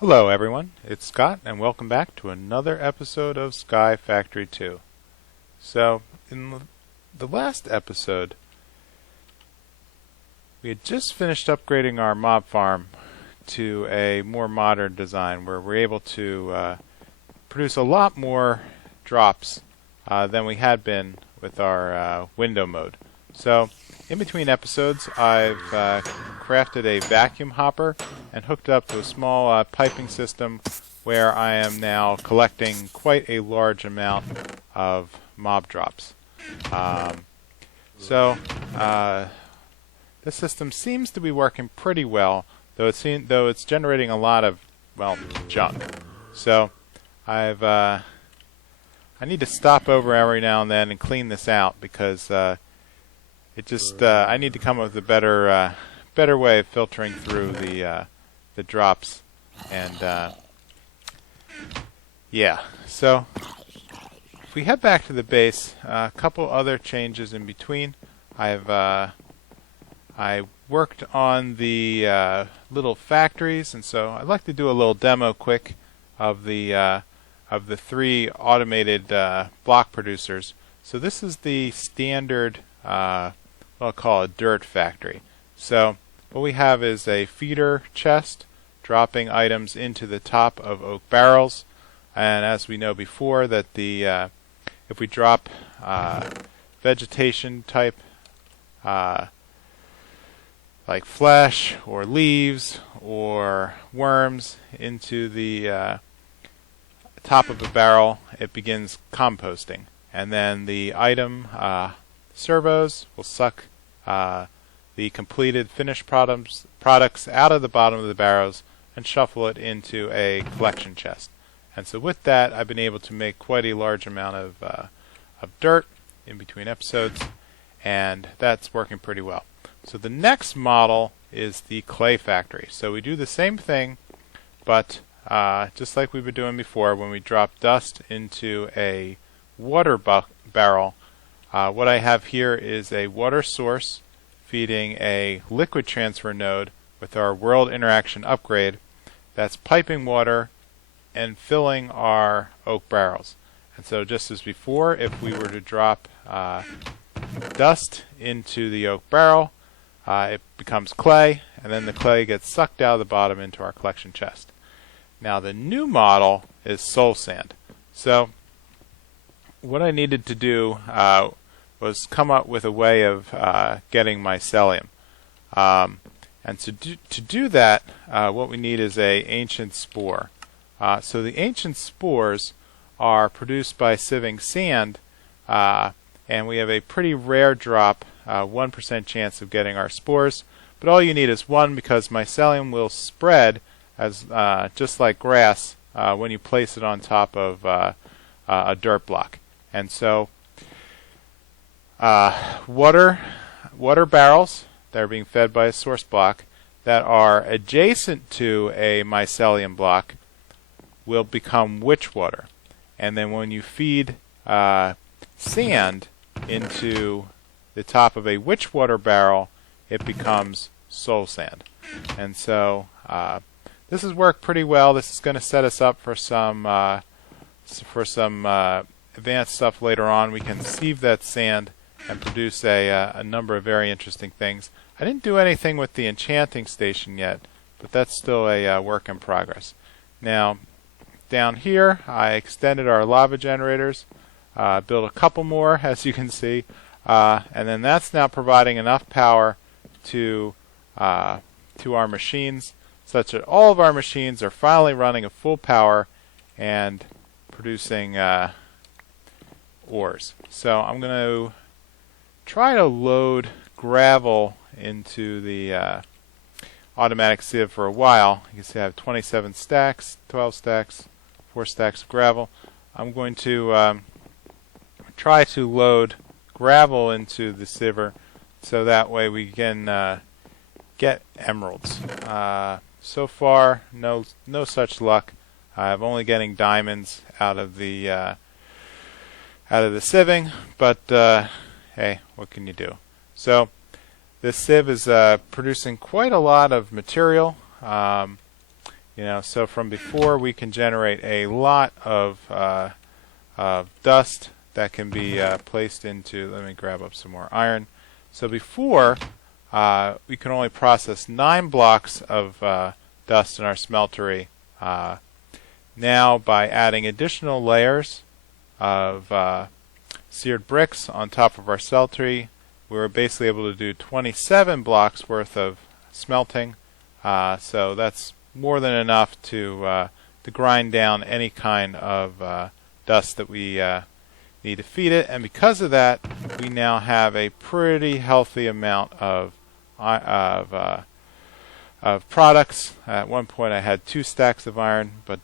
Hello everyone, it's Scott and welcome back to another episode of Sky Factory 2. So, in the last episode, we had just finished upgrading our mob farm to a more modern design where we're able to produce a lot more drops than we had been with our window mode. So, in between episodes, I've crafted a vacuum hopper and hooked up to a small piping system where I am now collecting quite a large amount of mob drops. This system seems to be working pretty well, though it's generating a lot of, well, junk. So I need to stop over every now and then and clean this out because I need to come up with a better way of filtering through the drops, and yeah. So if we head back to the base, a couple other changes in between. I worked on the little factories, and so I'd like to do a little demo quick of the three automated block producers. So this is the standard what I'll call a dirt factory. So what we have is a feeder chest dropping items into the top of oak barrels, and as we know before that if we drop vegetation type like flesh or leaves or worms into the top of a barrel, it begins composting, and then the item servos will suck the completed finished products out of the bottom of the barrels and shuffle it into a collection chest. And so with that, I've been able to make quite a large amount of dirt in between episodes, and that's working pretty well. So the next model is the clay factory. So we do the same thing, but just like we've been doing before, when we drop dust into a water barrel, what I have here is a water source feeding a liquid transfer node with our world interaction upgrade that's piping water and filling our oak barrels. And so just as before, if we were to drop dust into the oak barrel, it becomes clay, and then the clay gets sucked out of the bottom into our collection chest. Now the new model is soul sand. So what I needed to do was come up with a way of getting mycelium. And to do that, what we need is a ancient spore. So the ancient spores are produced by sieving sand, and we have a pretty rare drop, 1% chance of getting our spores. But all you need is one, because mycelium will spread as just like grass when you place it on top of a dirt block. And so water barrels that are being fed by a source block that are adjacent to a mycelium block will become witch water. And then when you feed sand into the top of a witch water barrel, it becomes soul sand. And so this has worked pretty well. This is going to set us up for some advanced stuff later on. We can sieve that sand and produce a number of very interesting things. I didn't do anything with the enchanting station yet, but that's still a work in progress. Now, down here, I extended our lava generators, built a couple more, as you can see, and then that's now providing enough power to our machines, such that all of our machines are finally running at full power and producing ores. So I'm going to try to load gravel into the automatic sieve for a while. You can see I have 27 stacks, 12 stacks, 4 stacks of gravel. I'm going to try to load gravel into the siever so that way we can get emeralds. So far, no such luck. I'm only getting diamonds out of the sieving, but hey, what can you do? So this sieve is producing quite a lot of material. So from before we can generate a lot of dust that can be placed into, let me grab up some more iron. So before, we can only process 9 blocks of dust in our smeltery. Now, by adding additional layers of seared bricks on top of our smeltery, we were basically able to do 27 blocks worth of smelting. So that's more than enough to grind down any kind of dust that we need to feed it. And because of that, we now have a pretty healthy amount of products. At one point, I had 2 stacks of iron, but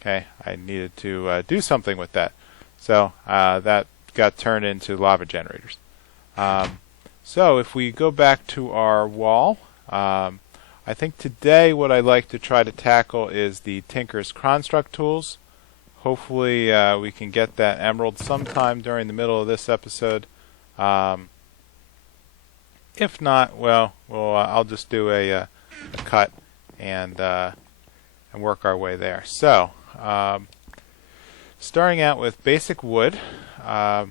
okay, I needed to do something with that. So that got turned into lava generators. So if we go back to our wall, I think today what I'd like to try to tackle is the Tinker's Construct tools. Hopefully we can get that emerald sometime during the middle of this episode. If not, well, I'll just do a cut and work our way there. So starting out with basic wood. So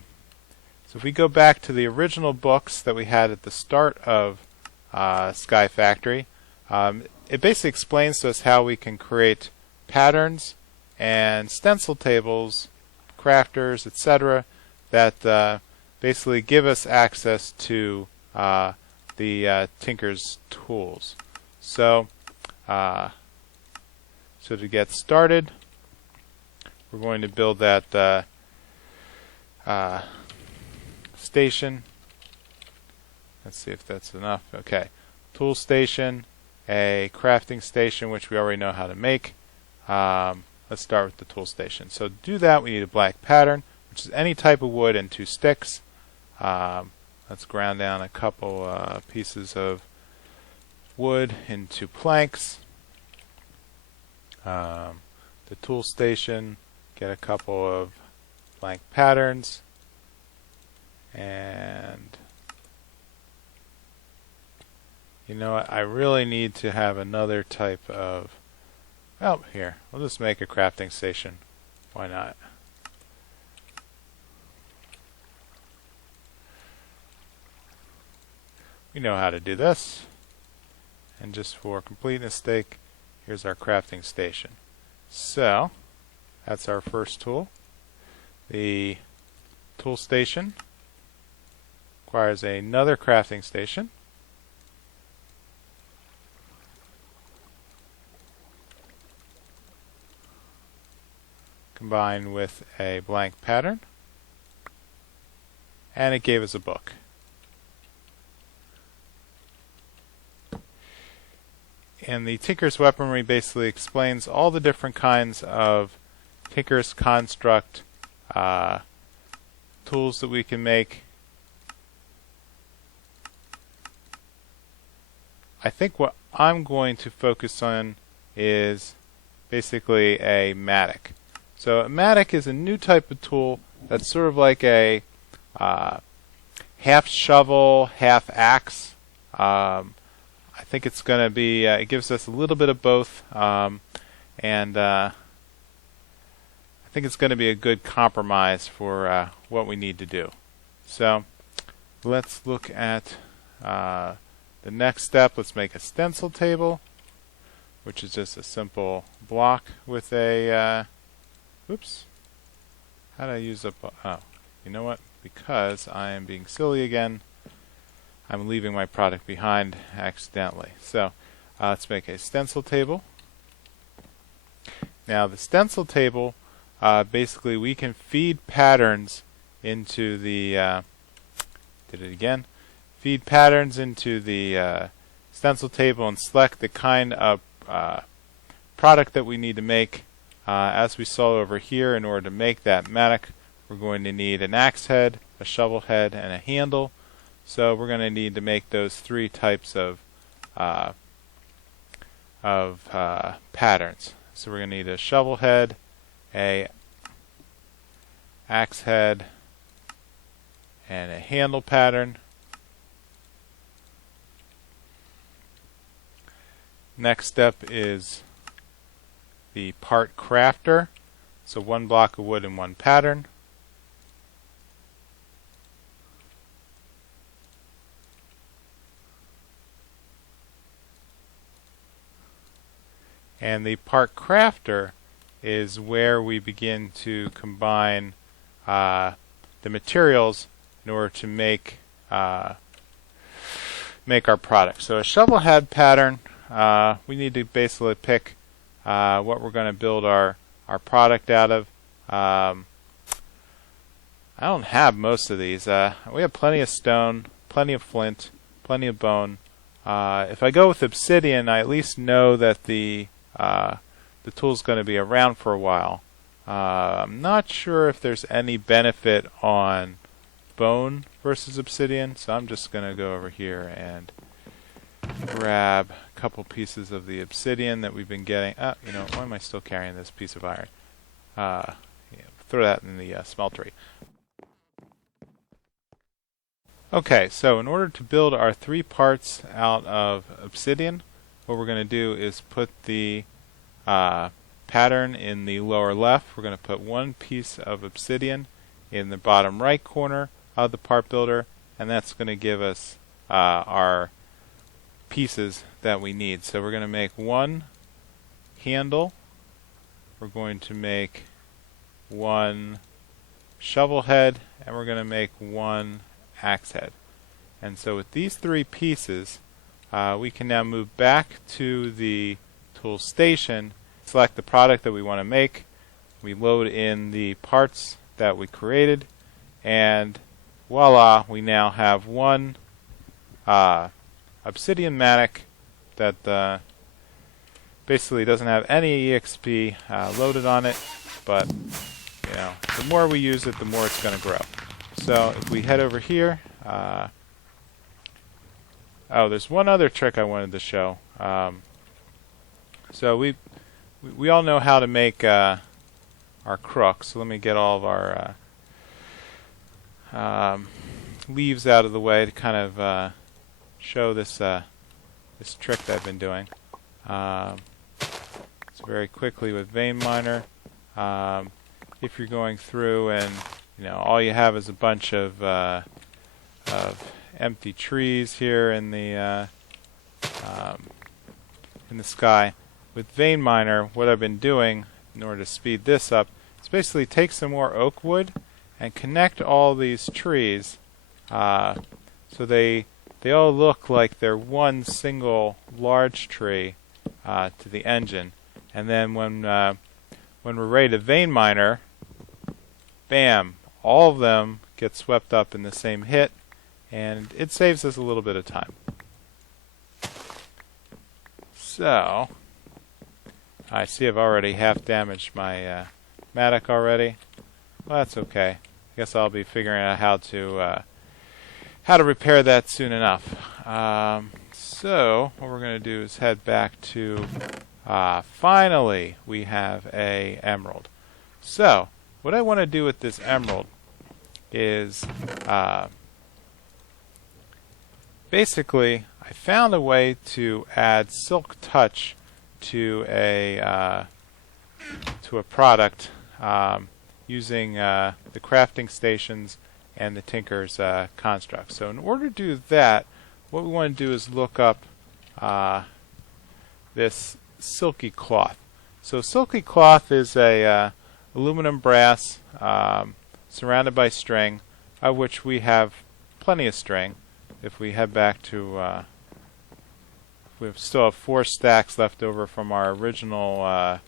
if we go back to the original books that we had at the start of Sky Factory, it basically explains to us how we can create patterns and stencil tables, crafters, etc., that basically give us access to the Tinker's tools. So to get started, we're going to build that station. Let's see if that's enough. Okay, tool station, a crafting station, which we already know how to make. Let's start with the tool station. So to do that, we need a black pattern, which is any type of wood and 2 sticks. Let's ground down a couple pieces of wood into planks. The tool station, get a couple of blank patterns, and you know what, I really need to have another type of, oh, here, we'll just make a crafting station. Why not? We know how to do this. And just for completeness sake, here's our crafting station. So, that's our first tool. The tool station requires another crafting station. Combined with a blank pattern, and it gave us a book. And the Tinker's Weaponry basically explains all the different kinds of Tinker's Construct tools that we can make. I think what I'm going to focus on is basically a mattock. So a mattock is a new type of tool that's sort of like a half shovel, half axe. I think it's going to be, it gives us a little bit of both, and I think it's going to be a good compromise for what we need to do. So let's look at the next step. Let's make a stencil table, which is just a simple block with a oops. How did I use up? Oh, you know what? Because I am being silly again, I'm leaving my product behind accidentally. So let's make a stencil table. Now the stencil table, basically we can feed patterns into the did it again. Feed patterns into the stencil table and select the kind of product that we need to make. As we saw over here, in order to make that mattock, we're going to need an axe head, a shovel head, and a handle. So we're going to need to make those 3 types of patterns. So we're going to need a shovel head, a axe head, and a handle pattern. Next step is the part crafter, so 1 block of wood and 1 pattern. And the part crafter is where we begin to combine the materials in order to make our product. So a shovel head pattern, we need to basically pick what we're going to build our product out of. I don't have most of these. We have plenty of stone, plenty of flint, plenty of bone. If I go with obsidian, I at least know that the tool's going to be around for a while. I'm not sure if there's any benefit on bone versus obsidian, so I'm just going to go over here and grab a couple pieces of the obsidian that we've been getting. You know, why am I still carrying this piece of iron? Throw that in the smeltery. Okay, so in order to build our 3 parts out of obsidian, what we're going to do is put the pattern in the lower left. We're going to put 1 piece of obsidian in the bottom right corner of the part builder, and that's going to give us our pieces that we need. So we're going to make 1 handle, we're going to make 1 shovel head, and we're going to make 1 axe head. And so with these 3 pieces, we can now move back to the tool station, select the product that we want to make, we load in the parts that we created, and voila, we now have 1 obsidian matic that basically doesn't have any EXP loaded on it, but you know, the more we use it, the more it's going to grow. So if we head over here, oh, there's one other trick I wanted to show. So we all know how to make our crook. So let me get all of our leaves out of the way to kind of show this this trick that I've been doing. So very quickly with vein miner, if you're going through and you know all you have is a bunch of empty trees here in the sky. With vein miner, what I've been doing in order to speed this up is basically take some more oak wood and connect all these trees so they all look like they're one single large tree to the engine. And then when we're ready to vein miner, bam, all of them get swept up in the same hit, and it saves us a little bit of time. So I see I've already half damaged my matic already. Well, that's okay. I guess I'll be figuring out how to repair that soon enough. So what we're going to do is head back to finally we have a emerald. So what I want to do with this emerald is basically I found a way to add silk touch to a product using the crafting stations and the Tinker's construct. So in order to do that, what we want to do is look up this silky cloth. So silky cloth is a aluminum brass surrounded by string, of which we have plenty of string. If we head back to we still have 4 stacks left over from our original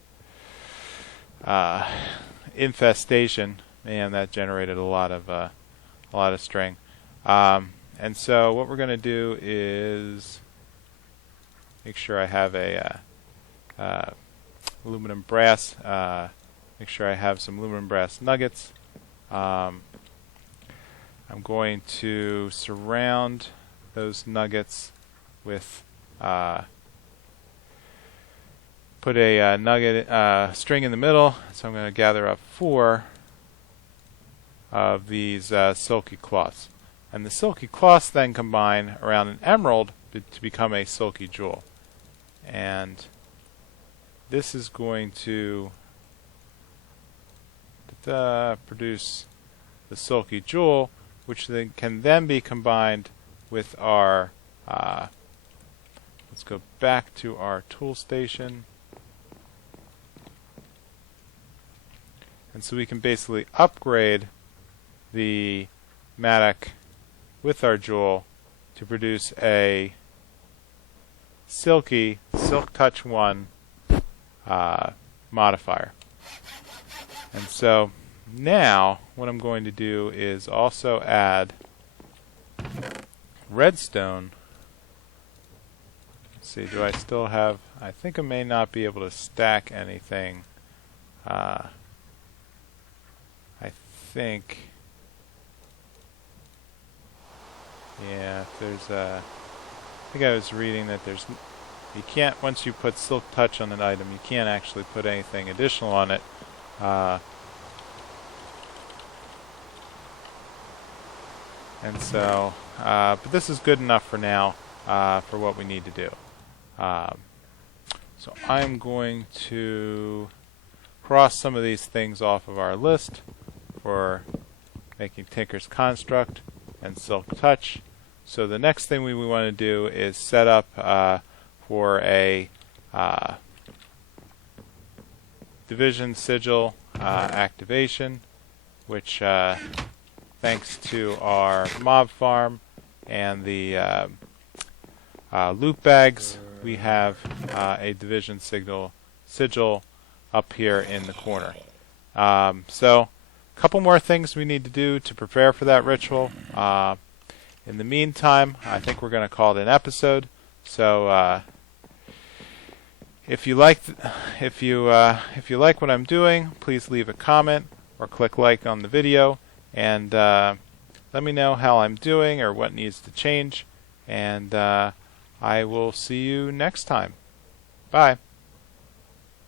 infestation, and that generated a lot of string. And so what we're going to do is make sure I have a aluminum brass. Make sure I have some aluminum brass nuggets. I'm going to surround those nuggets with put a nugget string in the middle. So I'm going to gather up 4 of these silky cloths, and the silky cloths then combine around an emerald to become a silky jewel. And this is going to produce the Silky Jewel, which then can then be combined with our let's go back to our tool station. And so we can basically upgrade the Matic with our jewel to produce a silky Silk Touch 1 modifier. And so now what I'm going to do is also add redstone. Let's see, do I still have, I think I may not be able to stack anything. I think, yeah, there's a, I think I was reading that there's, you can't, once you put Silk Touch on an item, you can't actually put anything additional on it. And so, but this is good enough for now for what we need to do. So I'm going to cross some of these things off of our list for making Tinker's Construct and Silk Touch. So the next thing we want to do is set up for a Division Sigil activation, which thanks to our mob farm and the loot bags, we have a Division Sigil up here in the corner. So a couple more things we need to do to prepare for that ritual. In the meantime, I think we're going to call it an episode. So if you like what I'm doing, please leave a comment or click like on the video, and let me know how I'm doing or what needs to change. And I will see you next time. Bye.